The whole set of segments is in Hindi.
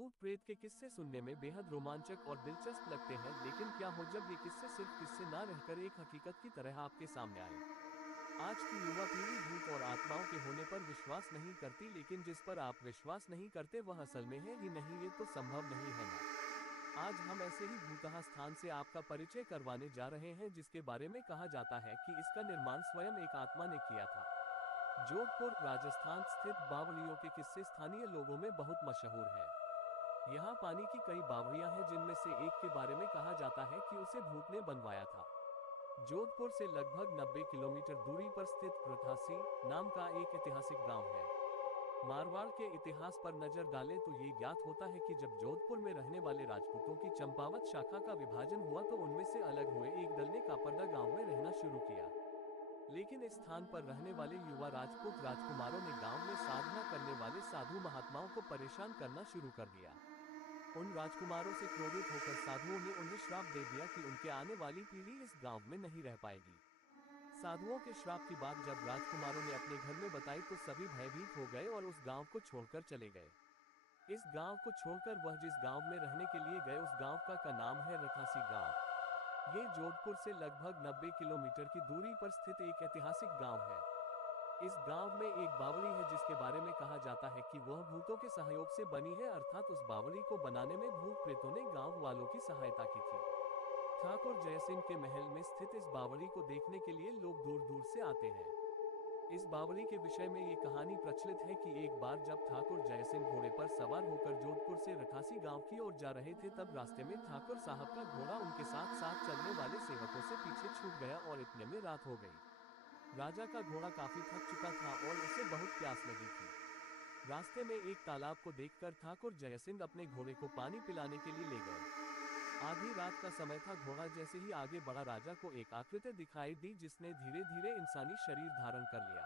भूत प्रेत के किस्से सुनने में बेहद रोमांचक और दिलचस्प लगते हैं, लेकिन क्या हो जब ये किस्से सिर्फ किस्से ना रहकर एक हकीकत की तरह आपके सामने आए। आज की युवा पीढ़ी भूत और आत्माओं के होने पर विश्वास नहीं करती, लेकिन जिस पर आप विश्वास नहीं करते वह असल में है ही नहीं, ये तो संभव नहीं है ना। आज हम ऐसे ही भूतहा स्थान से आपका परिचय करवाने जा रहे हैं जिसके बारे में कहा जाता है कि इसका निर्माण स्वयं एक आत्मा ने किया था। जोधपुर राजस्थान स्थित बावड़ियों के किस्से स्थानीय लोगों में बहुत मशहूर है। यहाँ पानी की कई बावड़ियां हैं जिनमें से एक के बारे में कहा जाता है कि उसे भूत ने बनवाया था। जोधपुर से लगभग 90 किलोमीटर दूरी पर स्थित प्रथासी नाम का एक ऐतिहासिक गांव है। मारवाड़ के इतिहास पर नजर डालें तो ये ज्ञात होता है कि जब जोधपुर में रहने वाले राजपूतों की चंपावत शाखा का विभाजन हुआ तो उनमें से अलग हुए एक दल ने कापरदा गांव में रहना शुरू किया। लेकिन इस स्थान पर रहने वाले युवा राजपूत राजकुमारों ने गांव में साधना करने वाले साधु महात्माओं को परेशान करना शुरू कर दिया। उन राजकुमारों से क्रोधित होकर साधुओं ने उन्हें श्राप दे दिया कि उनके आने वाली पीढ़ी इस गांव में नहीं रह पाएगी। साधुओं के श्राप की बात जब राजकुमारों ने अपने घर में बताई तो सभी भयभीत हो गए और उस गांव को छोड़कर चले गए। इस गांव को छोड़कर वह जिस गांव में रहने के लिए गए उस गांव का नाम है रथासी गांव। ये जोधपुर से लगभग 90 किलोमीटर की दूरी पर स्थित एक ऐतिहासिक गांव है। इस गांव में एक बावड़ी है जिसके बारे में कहा जाता है कि वह भूतों के सहयोग से बनी है, अर्थात उस बावड़ी को बनाने में भूत प्रेतों ने गांव वालों की सहायता की थी। ठाकुर जयसिंह के महल में स्थित इस बावड़ी को देखने के लिए लोग दूर दूर से आते हैं। इस बावड़ी के विषय में ये कहानी प्रचलित है कि एक बार जब ठाकुर जयसिंह घोड़े पर सवार होकर जोधपुर से रठासी गांव की ओर जा रहे थे तब रास्ते में ठाकुर साहब का घोड़ा उनके साथ साथ चलने वाले सेवकों से पीछे छूट गया और इतने में रात हो गई। राजा का घोड़ा काफी थक चुका था और उसे बहुत प्यास लगी थी। रास्ते में एक तालाब को देखकर ठाकुर जयसिंह अपने घोड़े को पानी पिलाने के लिए ले गए। आधी रात का समय था। घोड़ा जैसे ही आगे बढ़ा राजा को एक आकृति दिखाई दी जिसने धीरे धीरे इंसानी शरीर धारण कर लिया।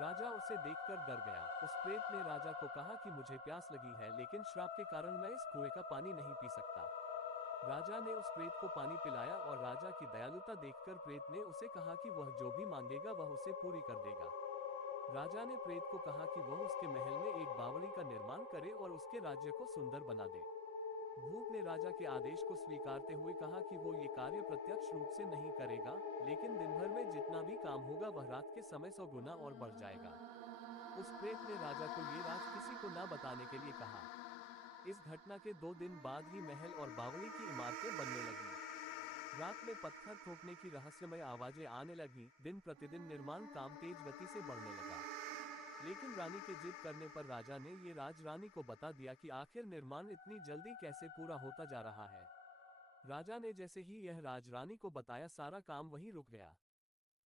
राजा उसे देखकर डर गया। उस प्रेत ने राजा को कहा कि मुझे प्यास लगी है, लेकिन श्राप के कारण मैं इस कुएं का पानी नहीं पी सकता। राजा ने उस प्रेत को पानी पिलाया और राजा की दयालुता देखकर प्रेत ने उसे कहा कि वह जो भी मांगेगा वह उसे पूरी कर देगा। राजा ने प्रेत को कहा कि वह उसके महल में एक बावड़ी का निर्माण करे और उसके राज्य को सुंदर बना दे। भूत ने राजा के आदेश को स्वीकारते हुए कहा कि वो ये कार्य प्रत्यक्ष रूप से नहीं करेगा, लेकिन दिन भर में जितना भी काम होगा वह रात के समय 100 गुना और बढ़ जाएगा। उस प्रेत ने राजा को ये राज किसी को न बताने के लिए कहा। इस घटना के 2 दिन बाद ही महल और बावड़ी की इमारतें बनने लगीं। रात में पत्थर ठोकने की रहस्यमय आवाजें आने लगीं। दिन प्रतिदिन निर्माण काम तेज गति से बढ़ने लगा। लेकिन रानी के जिद करने पर राजा ने ये राज रानी को बता दिया कि आखिर निर्माण इतनी जल्दी कैसे पूरा होता जा रहा है। राजा ने जैसे ही यह राज रानी को बताया सारा काम वहीं रुक गया।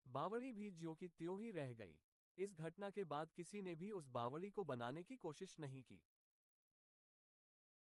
बावड़ी भी ज्यों की त्यों ही रह गई। इस घटना के बाद किसी ने भी उस बावड़ी को बनाने की कोशिश नहीं की।